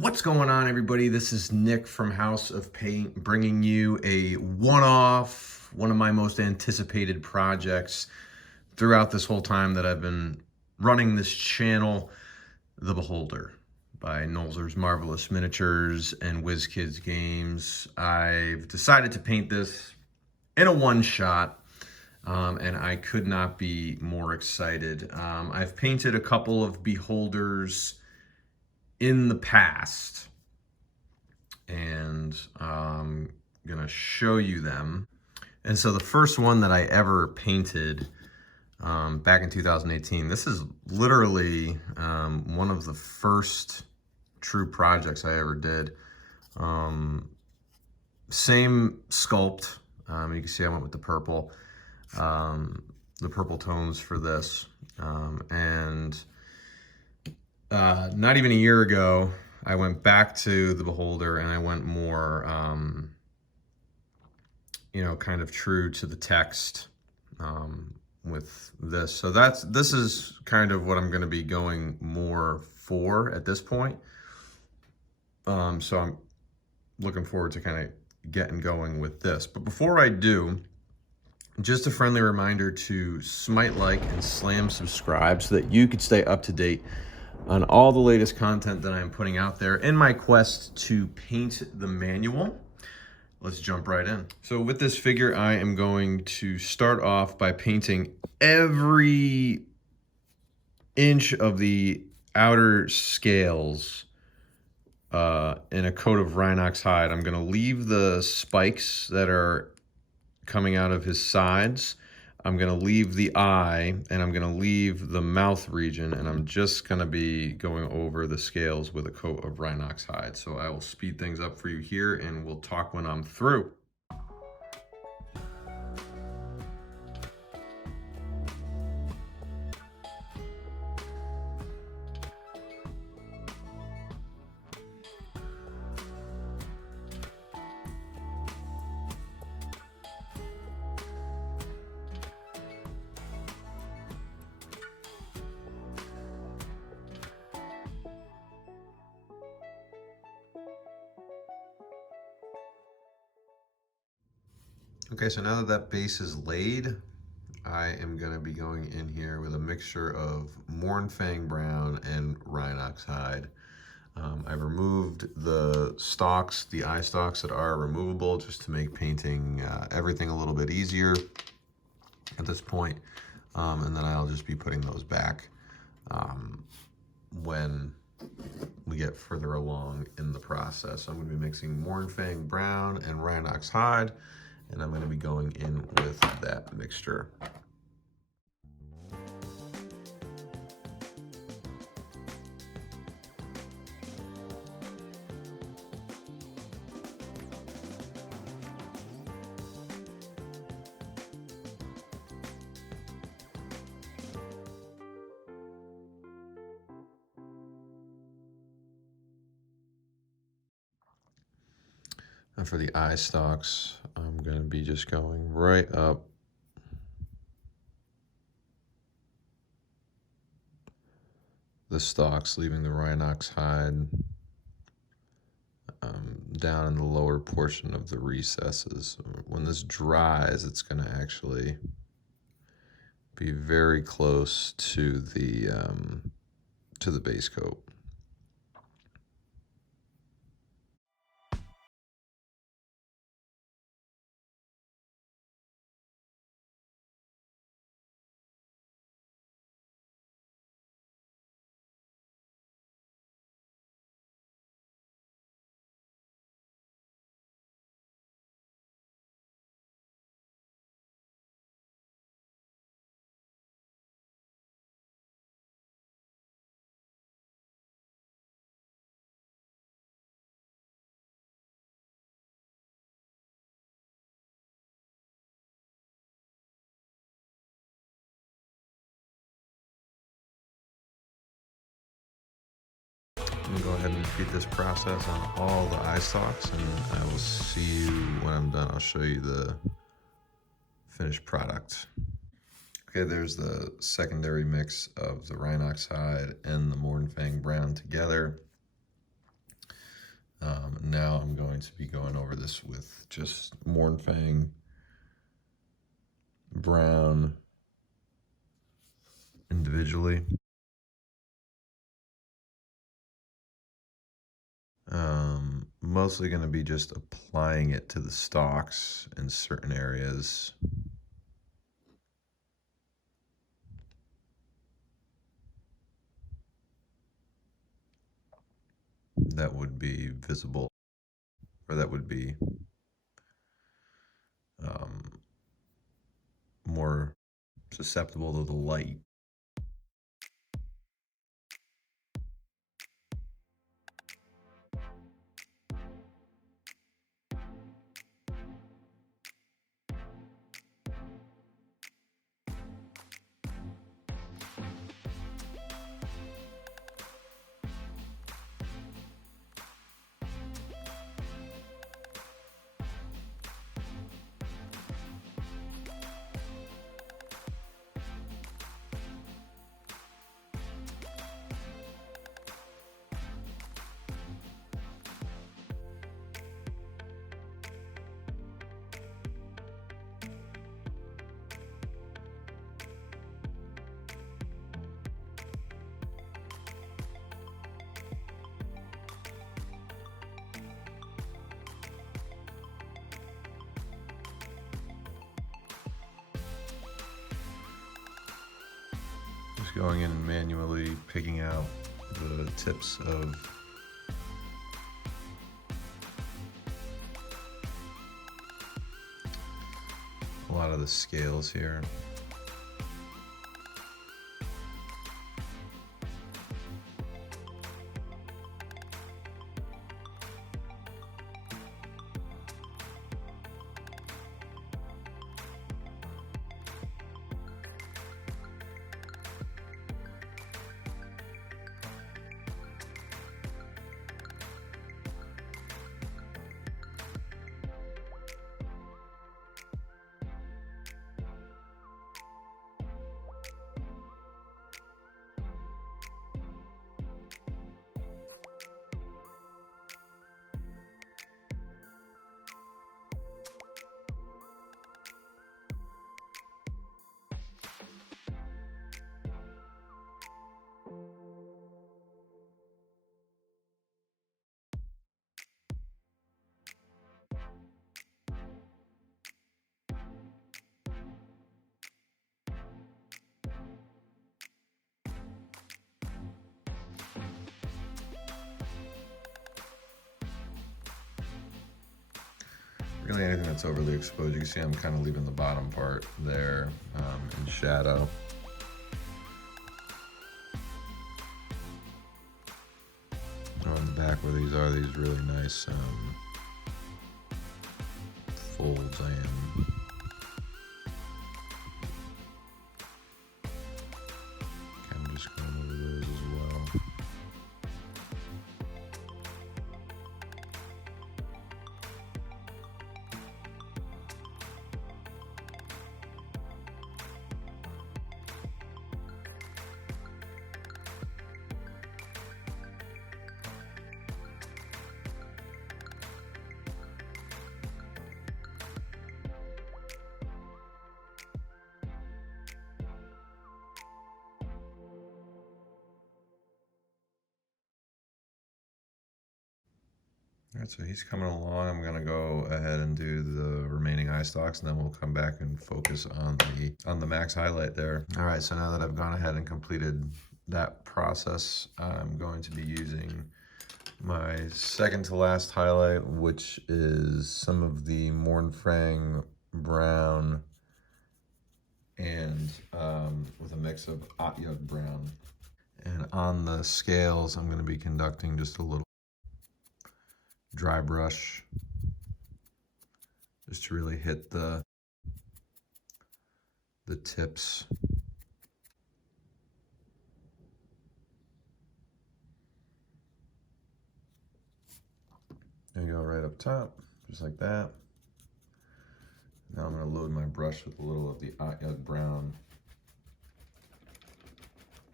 What's going on, everybody? This is Nick from House of Paint, bringing you a one-off, one of my most anticipated projects throughout this whole time that I've been running this channel, The Beholder by Nolzur's Marvelous Miniatures and WizKids Games. I've decided to paint this in a one-shot, and I could not be more excited. I've painted a couple of Beholders in the past, and I'm gonna show you them. And so the first one that I ever painted back in 2018, this is literally one of the first true projects I ever did. Same sculpt. You can see I went with the purple tones for this, and not even a year ago, I went back to the Beholder and I went more, kind of true to the text with this. So this is kind of what I'm going to be going more for at this point. So I'm looking forward to kind of getting going with this. But before I do, just a friendly reminder to smite like and slam subscribe so that you could stay up to date on all the latest content that I'm putting out there in my quest to paint the manual. Let's jump right in. So with this figure, I am going to start off by painting every inch of the outer scales in a coat of Rhinox hide. I'm gonna leave the spikes that are coming out of his sides. I'm gonna leave the eye, and I'm gonna leave the mouth region, and I'm just gonna be going over the scales with a coat of Rhinox hide. So I will speed things up for you here, and we'll talk when I'm through. Okay, so now that that base is laid, I am going to be going in here with a mixture of Mournfang brown and Rhinox hide. I've removed the stalks, the eye stalks that are removable, just to make painting everything a little bit easier at this point. And then I'll just be putting those back when we get further along in the process. So I'm going to be mixing Mournfang brown and Rhinox hide, and I'm going to be going in with that mixture. And for the eye stalks, I'm going to be just going right up the stalks, leaving the Rhinox hide down in the lower portion of the recesses. When this dries, it's going to actually be very close to the base coat. I'm gonna go ahead and repeat this process on all the eye stalks, and I will see you when I'm done. I'll show you the finished product. Okay, there's the secondary mix of the Rhinox hide and the Mournfang brown together. Now I'm going to be going over this with just Mournfang brown individually. Mostly going to be just applying it to the stalks in certain areas. That would be visible, or that would be more susceptible to the light. Just going in and manually picking out the tips of a lot of the scales here. Really anything that's overly exposed. You can see I'm kind of leaving the bottom part there in shadow. On the back where these are, these really nice folds I am kind of just going over those as well. All right, so he's coming along. I'm gonna go ahead and do the remaining eye stalks, and then we'll come back and focus on the max highlight there. All right, so now that I've gone ahead and completed that process, I'm going to be using my second to last highlight, which is some of the Mournfang brown and with a mix of Otyugh brown. And on the scales, I'm going to be conducting just a little dry brush just to really hit the tips. There you go, right up top, just like that. Now I'm going to load my brush with a little of the Otyugh brown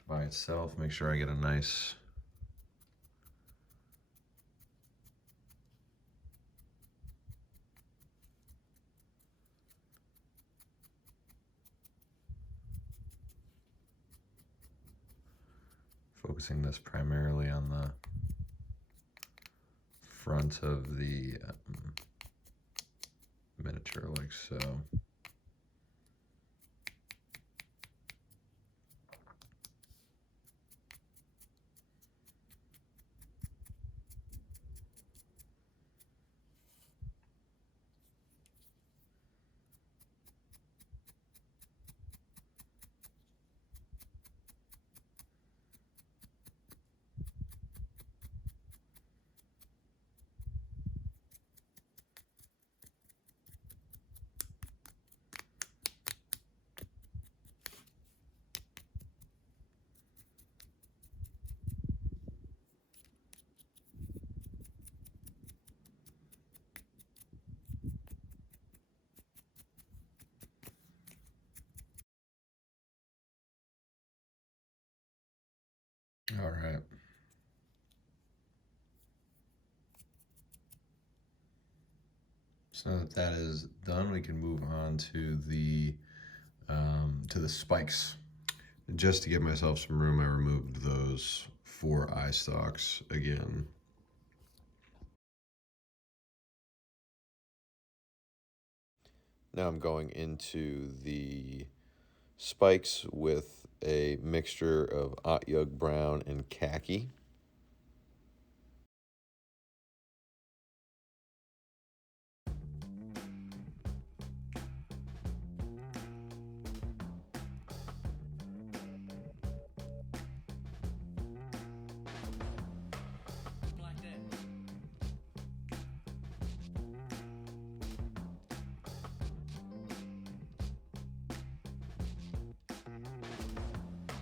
by itself. Make sure I get a nice Focusing this primarily on the front of the miniature, like so. All right. So now that that is done, we can move on to the spikes. Just to give myself some room, I removed those 4 eye stalks again. Now I'm going into the spikes with a mixture of Otyugh brown and khaki.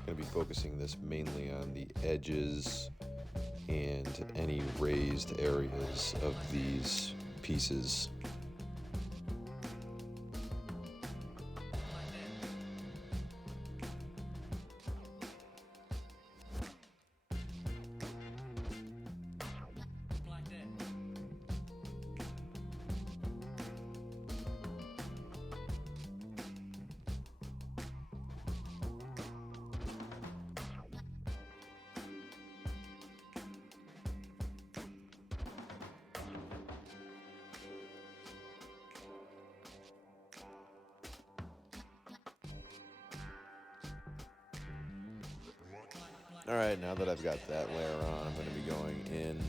Going to be focusing this mainly on the edges and any raised areas of these pieces. All right, now that I've got that layer on, I'm going to be going in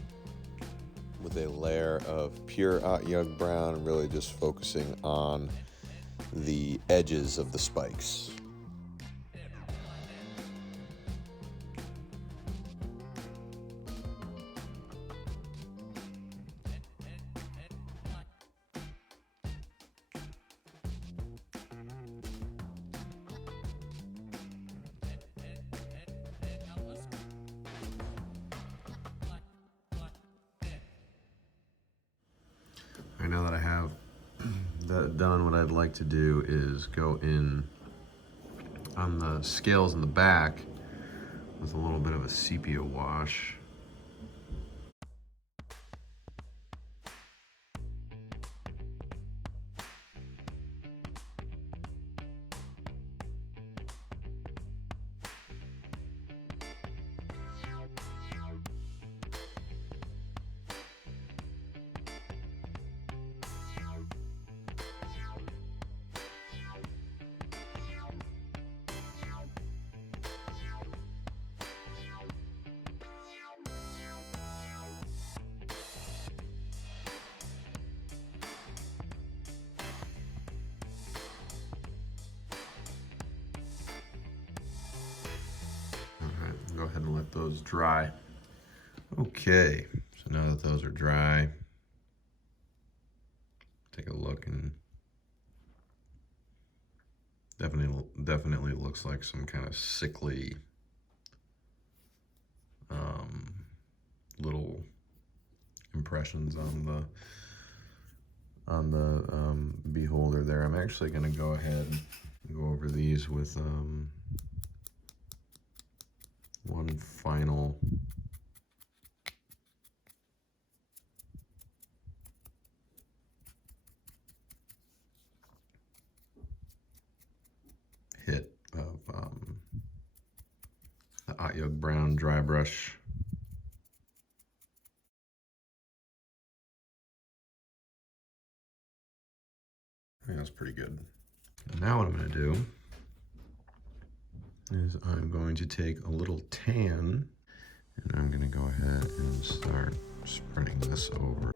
with a layer of pure Otyugh brown, really just focusing on the edges of the spikes. Right, now that I have that done, what I'd like to do is go in on the scales in the back with a little bit of a sepia wash. Go ahead and let those dry. Okay, so now that those are dry, take a look, and definitely looks like some kind of sickly little impressions on the beholder there. I'm actually going to go ahead and go over these with one final hit of the Otyugh brown around dry brush. I think that's pretty good. And now what I'm going to do is I'm going to take a little tan and I'm going to go ahead and start spreading this over.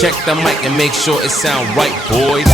Check the mic and make sure it sound right, boys.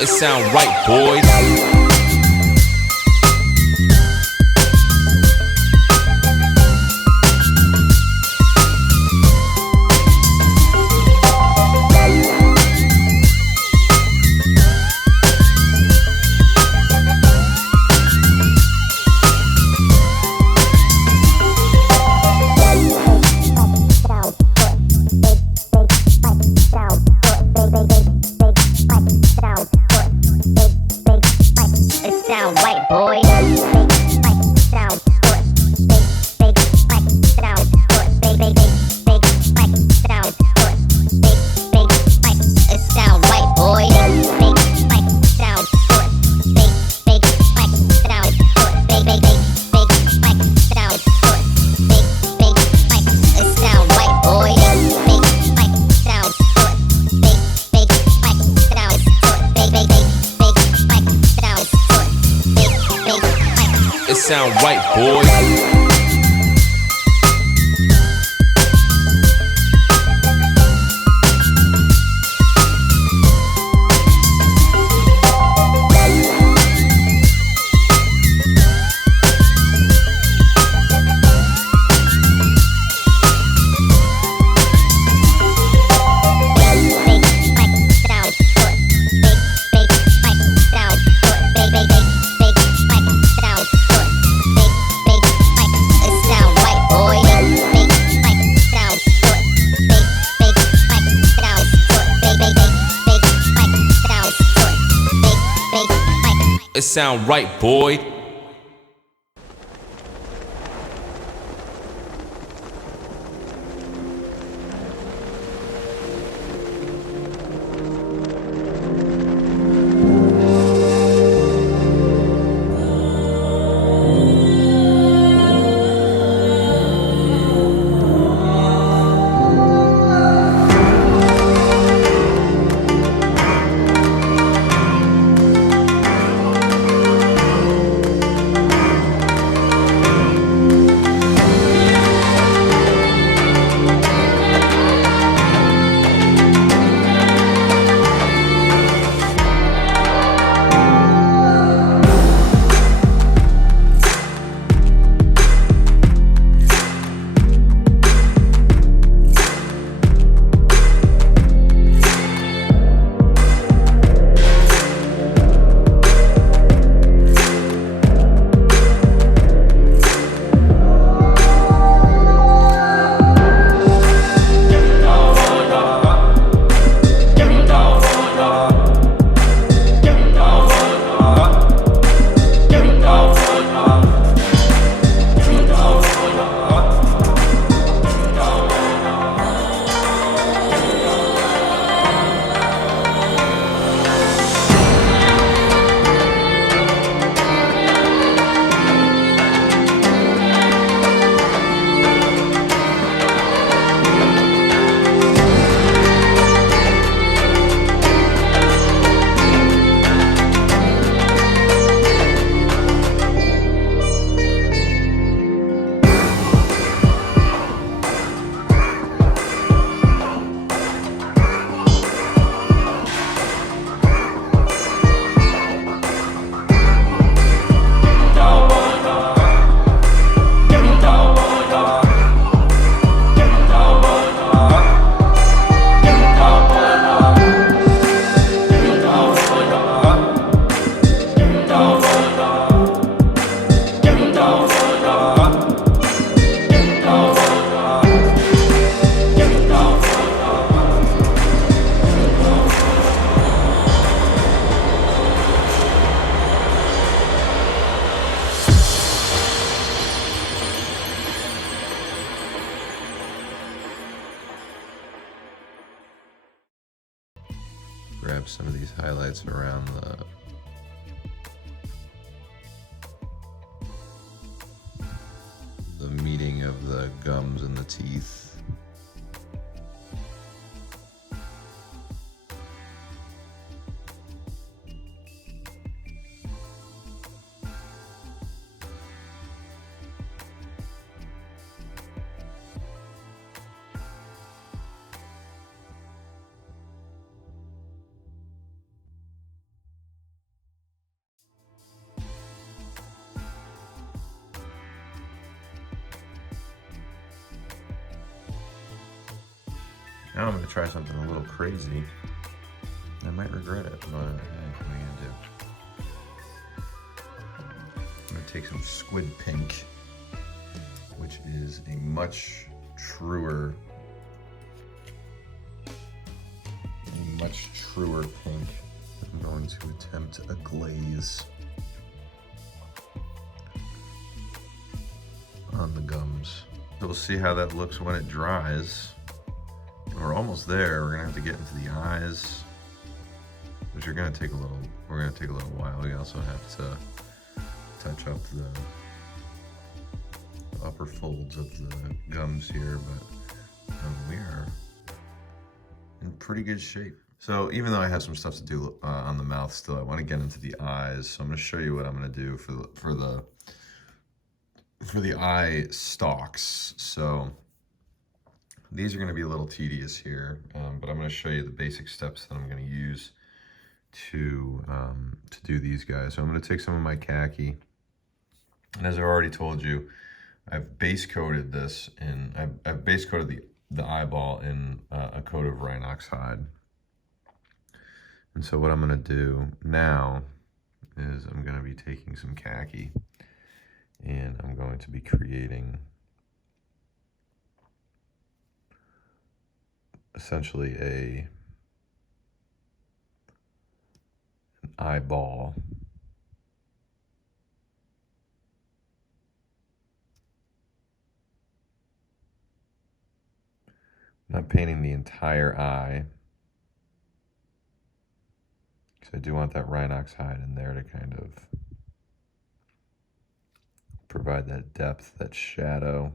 It sound right, boys. It sound right, boys. It sound right, boy. some of these highlights around the meeting of the gums and the teeth. Now I'm going to try something a little crazy. I might regret it, but what am I going to do? I'm going to take some squid pink, which is a much truer pink. I'm going to attempt a glaze on the gums. So we'll see how that looks when it dries. We're almost there. We're gonna have to get into the eyes, which we're gonna take a little while. We also have to touch up the upper folds of the gums here, but we are in pretty good shape. So even though I have some stuff to do on the mouth still, I want to get into the eyes. So I'm going to show you what I'm going to do for the eye stalks. So these are going to be a little tedious here, but I'm going to show you the basic steps that I'm going to use to do these guys. So I'm going to take some of my khaki, and as I already told you, I've base coated this, and I've base coated the eyeball in a coat of Rhinox hide. And so what I'm going to do now is I'm going to be taking some khaki, and I'm going to be creating essentially an eyeball. I'm not painting the entire eye, because I do want that Rhinox hide in there to kind of provide that depth, that shadow.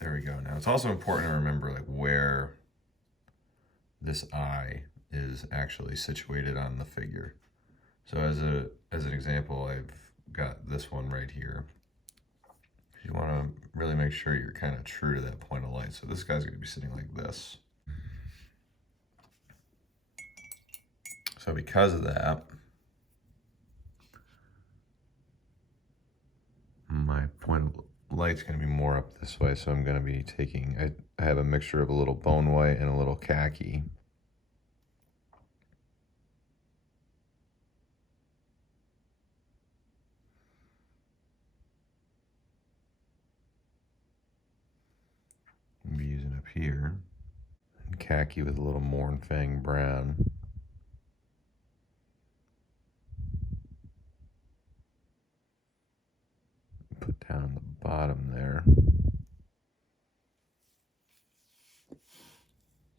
There we go. Now it's also important to remember like where this eye is actually situated on the figure. So as an example, I've got this one right here. You want to really make sure you're kind of true to that point of light. So this guy's going to be sitting like this. So because of that, my point of light's going to be more up this way, so I'm going to be taking, I have a mixture of a little bone white and a little khaki. I'll be using up here, and khaki with a little Mournfang brown. Put down the bottom there.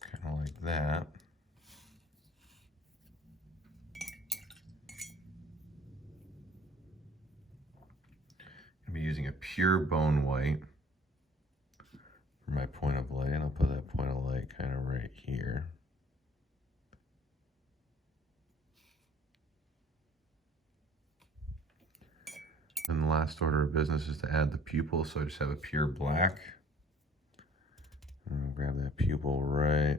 Kind of like that. I'm going to be using a pure bone white for my point of light, and I'll put that point of light kind of right here. And the last order of business is to add the pupil, so I just have a pure black. I'm going to grab that pupil right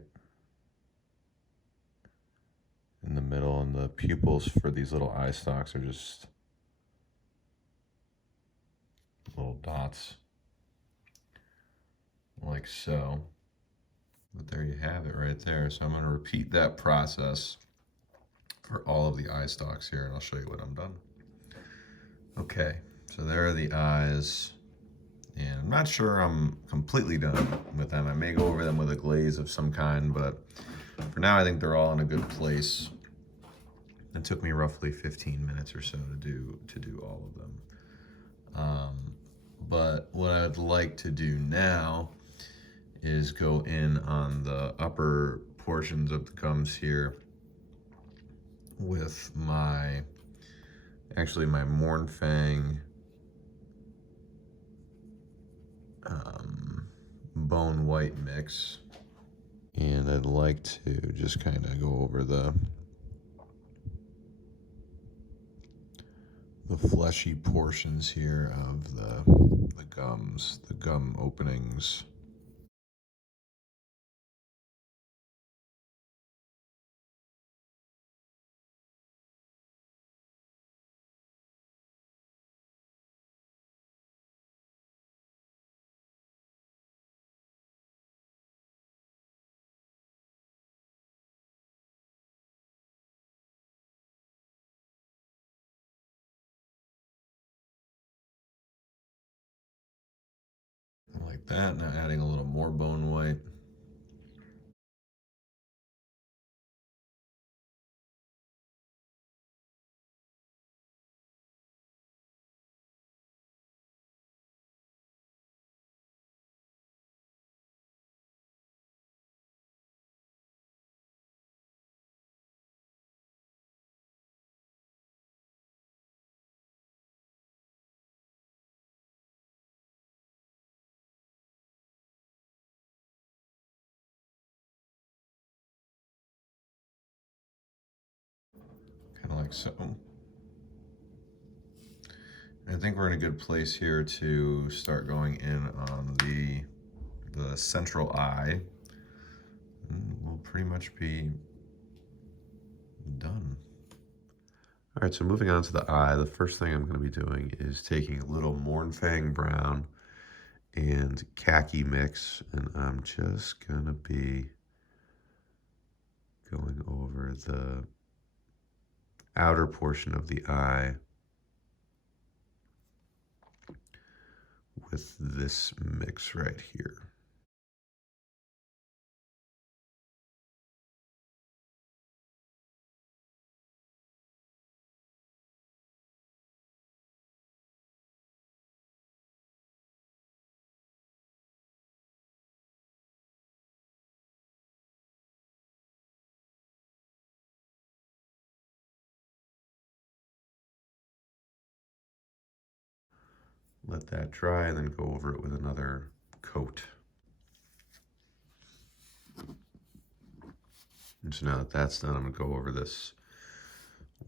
in the middle, and the pupils for these little eye stalks are just little dots, like so. But there you have it right there. So I'm going to repeat that process for all of the eye stalks here, and I'll show you when I'm done. Okay, so there are the eyes And I'm not sure I'm completely done with them. I may go over them with a glaze of some kind, but for now I think they're all in a good place. It took me roughly 15 minutes or so to do all of them. But what I'd like to do now is go in on the upper portions of the gums here with my Mournfang bone white mix. And I'd like to just kind of go over the fleshy portions here of the gums, the gum openings. Like that. Now adding a little more bone white. Kind of like so. I think we're in a good place here to start going in on the central eye. And we'll pretty much be done. All right, so moving on to the eye, the first thing I'm going to be doing is taking a little Mournfang brown and Khaki mix, and I'm just going to be going over the outer portion of the eye with this mix right here. Let that dry and then go over it with another coat. And so now that that's done, I'm gonna go over this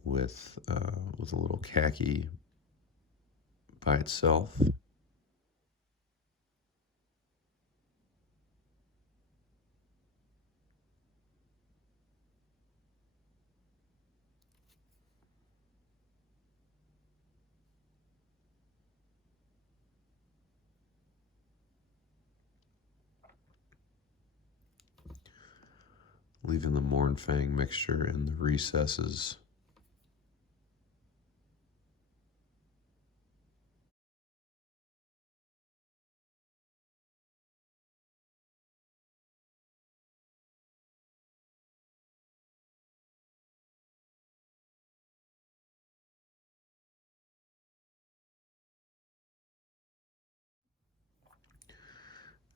with a little Khaki by itself. Leaving the Mournfang mixture in the recesses.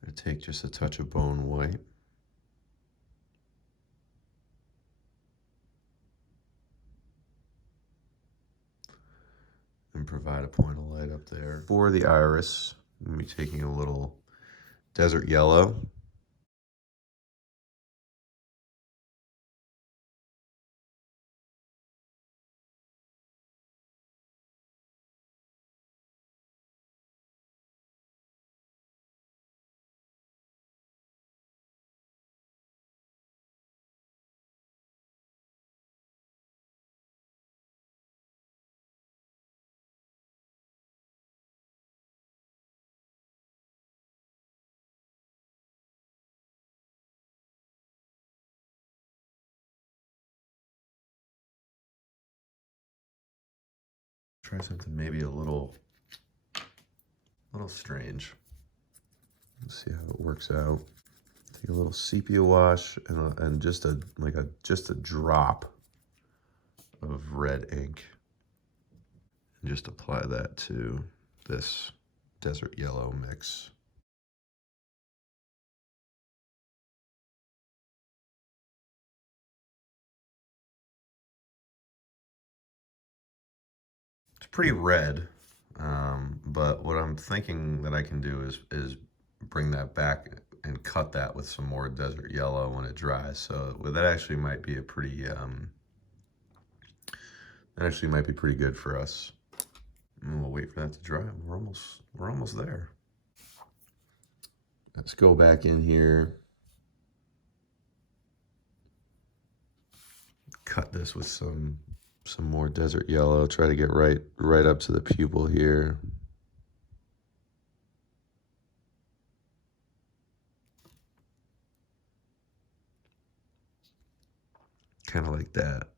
I take just a touch of bone white. And provide a point of light up there. For the iris, I'm going to be taking a little desert yellow. Try something maybe a little strange. Let's see how it works out. Take a little sepia wash and just a drop of red ink, and just apply that to this desert yellow mix. It's pretty red, but what I'm thinking that I can do is bring that back and cut that with some more desert yellow when it dries. So that actually might be a pretty that actually might be pretty good for us. And we'll wait for that to dry. We're almost there. Let's go back in here. Cut this with some more desert yellow. Try to get right up to the pupil here. Kind of like that.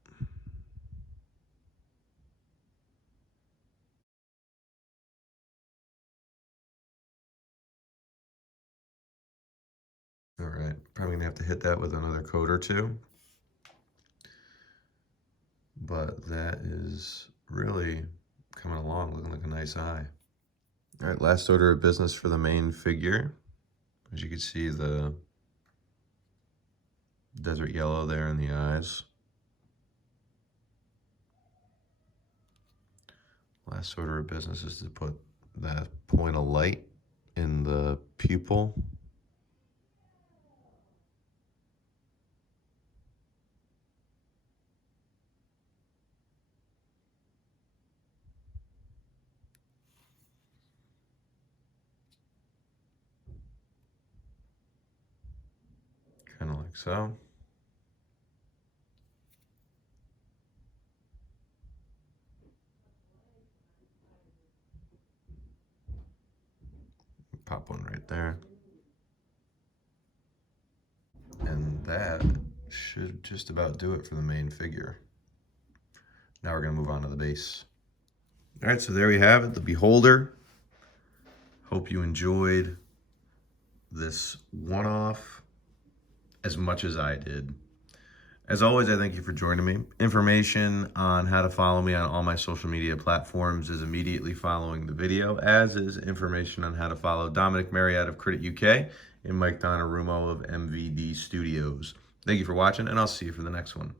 All right, probably gonna have to hit that with another coat or two. But that is really coming along, looking like a nice eye. All right, last order of business for the main figure. As you can see, the desert yellow there in the eyes. Last order of business is to put that point of light in the pupil. Kind of like so. Pop one right there. And that should just about do it for the main figure. Now we're gonna move on to the base. All right, so there we have it, the Beholder. Hope you enjoyed this one-off as much as I did. As always, I thank you for joining me. Information on how to follow me on all my social media platforms is immediately following the video, as is information on how to follow Dominic Marriott of Crit UK and Mike Donarumo of MVD Studios. Thank you for watching, and I'll see you for the next one.